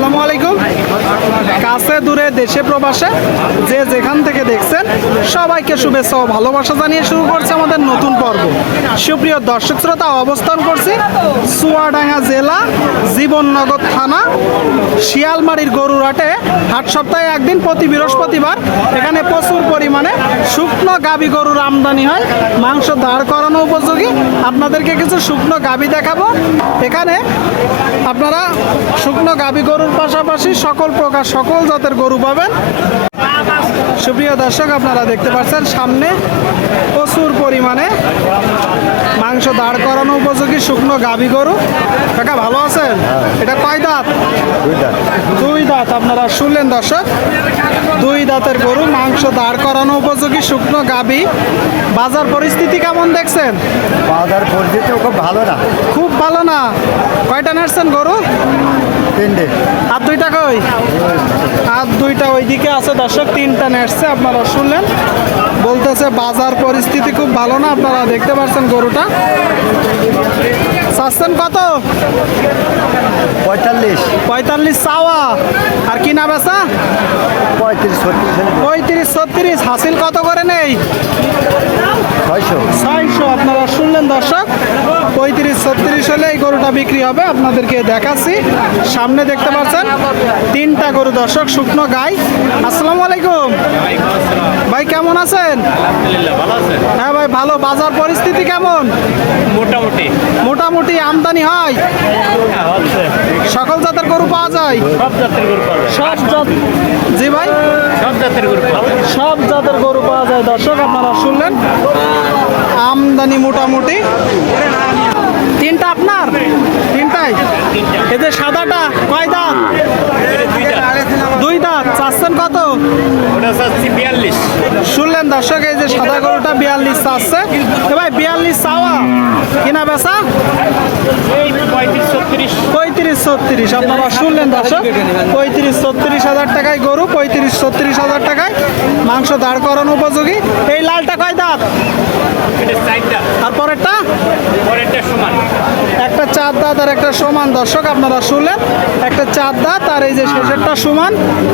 আসসালামু আলাইকুম। কাছে দূরে দেশে প্রবাসে যে যেখান থেকে দেখছেন, সবাইকে শুভেচ্ছা ও ভালোবাসা জানিয়ে শুরু করছে আমাদের নতুন পর্ব। সুপ্রিয় দর্শক শ্রোতা, অবস্থান করছি চুয়াডাঙ্গা জেলা, জীবননগর থানা, শিয়ালমারির গরুরহাটে। হাট সপ্তাহে একদিন প্রতি বৃহস্পতিবার এখানে প্রচুর পরিমাণে শুকনো গাবি গরুর আমদানি হয়। মাংস দাঁড় করানো উপযোগী। আপনাদেরকে কিছু শুকনো গাবি দেখাবো। এখানে আপনারা শুকনো গাবি গরুর পাশাপাশি সকল প্রকার সকল জাতের গরু পাবেন। সুপ্রিয় দর্শক আপনারা দেখতে পাচ্ছেন সামনে প্রচুর পরিমাণে মাংস দাঁড় করানো উপযোগী শুকনো গাবি গরু। কাকা ভালো আছেন? এটা কয় দাঁত? দুই দাঁত। আপনারা শুনলেন দর্শক। দুই দাঁতের গরু মাংস দাঁড় করানো উপযোগী শুকনো গাবি বাজার পরিস্থিতি কেমন দেখছেন? বাজার পরিস্থিতি খুব ভালো না। খুব ভালো না। কয়টা নাড়ছেন গরু? তিনটে। আর দুইটা কই? আর দুইটা ওইদিকে আছে। দর্শক তিনটা নেটছে আপনারা শুনলেন। বলতেছে বাজার পরিস্থিতি খুব ভালো না আপনারা দেখতে পাচ্ছেন গরুটা। চাচ্ছেন কত? পঁয়তাল্লিশ। পঁয়তাল্লিশ চাওয়া। আর কিনা বেচা? পঁয়ত্রিশ ছত্রিশ। পঁয়ত্রিশ ছত্রিশ। হাসিল কত করে নেই? ছয়শো। ছয়শো আপনারা শুনলেন দর্শক? পঁয়ত্রিশ ছত্রিশ হলে এই গরুটা বিক্রি হবে। আপনাদেরকে দেখাচ্ছি। সামনে দেখতে পাচ্ছেন তিনটা গরু দর্শক শুকনো গাই। আসসালামু আলাইকুম। ভাই কেমন আছেন? হ্যাঁ ভাই ভালো। বাজার পরিস্থিতি কেমন? মোটামুটি। মোটামুটি আমদানি হয়? হ্যাঁ, সকল জাতের গরু পাওয়া যায়? সব জাতের গরু পাওয়া যায়। সব জাত জি ভাই? সব জাতের গরু পাওয়া যায়। সব জাতের গরু পাওয়া যায় দর্শক আপনারা শুনলেন। আমদানি মোটামুটি। তিনটা আপনার? তিনটাই। এদের সাদাটা, কয় দাঁত? দুই দাঁত। চাচ্ছেন কত? শুনলেন দর্শক, এই যে সাদা গরুটা বিয়াল্লিশ চাচ্ছে। এ ভাই, বিয়াল্লিশ চাওয়া। কিনা ছত্রিশ পঁয়ত্রিশ ছত্রিশ। আপনারা শুনলেন দর্শক পঁয়ত্রিশ ছত্রিশ হাজার টাকায় গরু পঁয়ত্রিশ ছত্রিশ হাজার টাকায় মাংস দাঁড় করানো উপযোগী। এই লালটা কয় দাঁত? আর পরেরটা? একটা চার দাঁত আর একটা সমান। দর্শক আপনারা শুনলেন একটা চার দাঁত আর এই যে শেষেরটা সমান।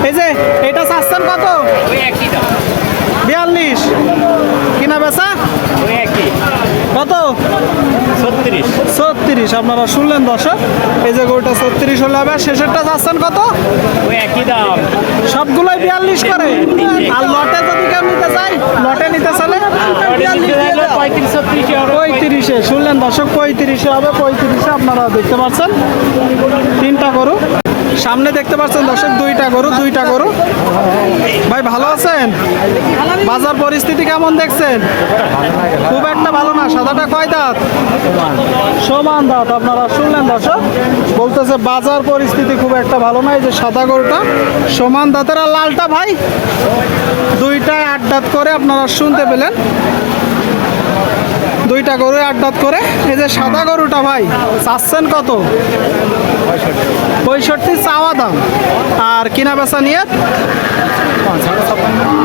এই যে এটা চাচ্ছেন কত? বিয়াল্লিশ। কিনা বেচা? কত? ছত্রিশ। আপনারা শুনলেন দর্শক? এই যে গরুটা ছত্রিশ হলে হবে শেষেরটা যাচ্ছেন কত? ওই একই দাম। সবগুলোই বিয়াল্লিশ করে। আর লটে যদি কেউ নিতে চাই লটে নিতে চাইলে পঁয়ত্রিশ শুনলেন দর্শক পঁয়ত্রিশে হবে পঁয়ত্রিশে আপনারা দেখতে পাচ্ছেন। তিনটা গরু। সামনে দেখতে পাচ্ছেন দর্শক, দুইটা গরু দুইটা গরু। ভাই, ভালো আছেন? বাজার পরিস্থিতি কেমন দেখছেন? খুব একটা ভালো না, সাদাটা কয় দাঁত? সমান দাঁত, আপনারা শুনলেন দর্শক? বলতেছে বাজার পরিস্থিতি খুব একটা ভালো না, এই যে সাদা গরুটা। সমান দাঁতের আর লালটা ভাই? দুইটায় আট দাঁত করে আপনারা শুনতে পেলেন। দুইটা গরু আট দাঁত করে। এই যে সাদা গরুটা ভাই, চাচ্ছেন কত? পঁয়ষট্টি চাওয়া দাম। আর কিনা বেচা নিয়ে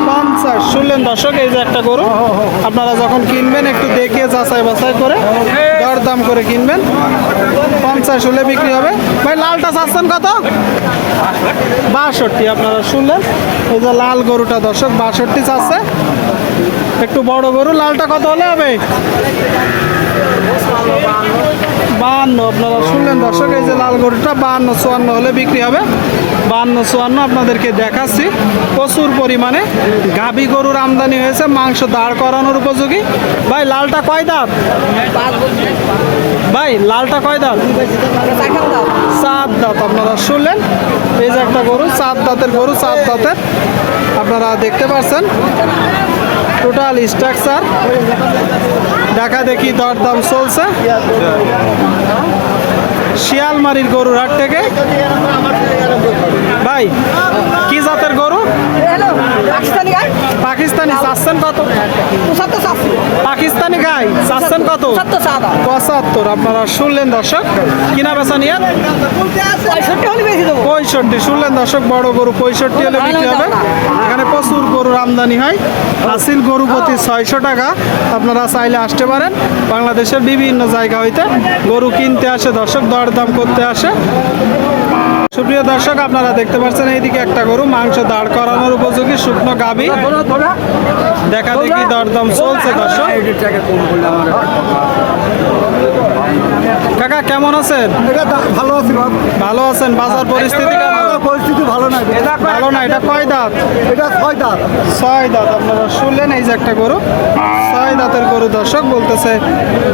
পঞ্চাশ। শুনলেন দর্শক, এই যে একটা গরু। আপনারা যখন কিনবেন, একটু দেখে যাচাই বাছাই করে দর দাম করে কিনবেন। পঞ্চাশ হলে বিক্রি হবে। ভাই, লালটা চাচ্ছেন কত? বাষট্টি, আপনারা শুনলেন? এই যে লাল গরুটা দর্শক, বাষট্টি চাচ্ছে। একটু বড় গরু, লালটা কত হলে হবে? বাহান্ন, আপনারা শুনলেন দর্শক, এই যে লাল গরুটা বাহান্ন, চুয়ান্ন হলে বিক্রি হবে। বাহান্ন, চুয়ান্ন আপনাদেরকে দেখাচ্ছি। প্রচুর পরিমাণে গাভী গরুর আমদানি হয়েছে, মাংস দাঁড় করানোর উপযোগী। ভাই, লালটা কয় দাঁত? ভাই, লালটা কয় দাঁত? চার দাঁত, আপনারা শুনলেন? এই যে একটা গরু, চার দাঁতের গরু, চার দাঁতের। আপনারা দেখতে পাচ্ছেন টোটাল স্ট্রাকচার। দেখা দেখি দরদাম চলছে। শিয়ালমারির গরুর হাট থেকে। ভাই কি জাতের গরু পাকিস্তানি গাই পাকিস্তানি চাচ্ছেন কত পাকিস্তানি গাই চাচ্ছেন কত পঁচাত্তর আপনারা শুনলেন দর্শক কিনা বেচা নিয়ে পঁয়ষট্টি শুনলেন দর্শক বড় গরু পঁয়ষট্টি হলে বিক্রি হবে এখানে প্রচুর গরুর আমদানি হয় হাসিল গরু প্রতি ছয়শো টাকা আপনারা চাইলে আসতে পারেন বাংলাদেশের বিভিন্ন জায়গা হইতে গরু কিনতে আসে দর্শক দরদাম করতে আসে সুপ্রিয় দর্শক, আপনারা দেখতে পাচ্ছেন এইদিকে একটা গরু, মাংস দাঁড় করানোর উপযোগী শুকনো গাবি দেখা দেখি দরদম চলছে দর্শক। কাকা কেমন আছেন? এটা ভালো আছে ভালো আছেন? বাজার পরিস্থিতি পরিস্থিতি ভালো নাই ভালো না এটা কয় দাঁত? এটা ছয় দাঁত। ছয় দাঁত আপনারা শুনলেন এই যে একটা গরু? ছয় দাঁতের গরু দর্শক বলতেছে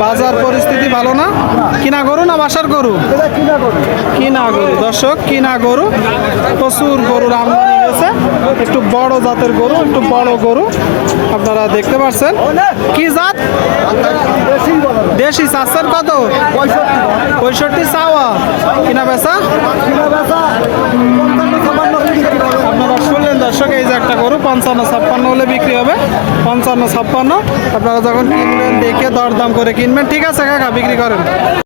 বাজার পরিস্থিতি ভালো না? কিনা গরু না বাসার গরু? কিনা করবে কিনা গরু। দর্শক কিনা গরু? প্রচুর গরুর আমদানি হয়েছে একটু বড় জাতের গরু, একটু বড় গরু। আপনারা দেখতে পাচ্ছেন কি জাত। দেশি চাষের কত? পঁয়ষট্টি চাওয়া। কিনা বেচা। আপনারা শুনলেন দর্শক, এই যে একটা গরু, পঞ্চান্ন ছাপ্পান্ন হলে বিক্রি হবে। পঞ্চান্ন ছাপ্পান্ন। আপনারা যখন কিনবেন, দেখে দরদাম করে কিনবেন। ঠিক আছে কাকা, বিক্রি করেন।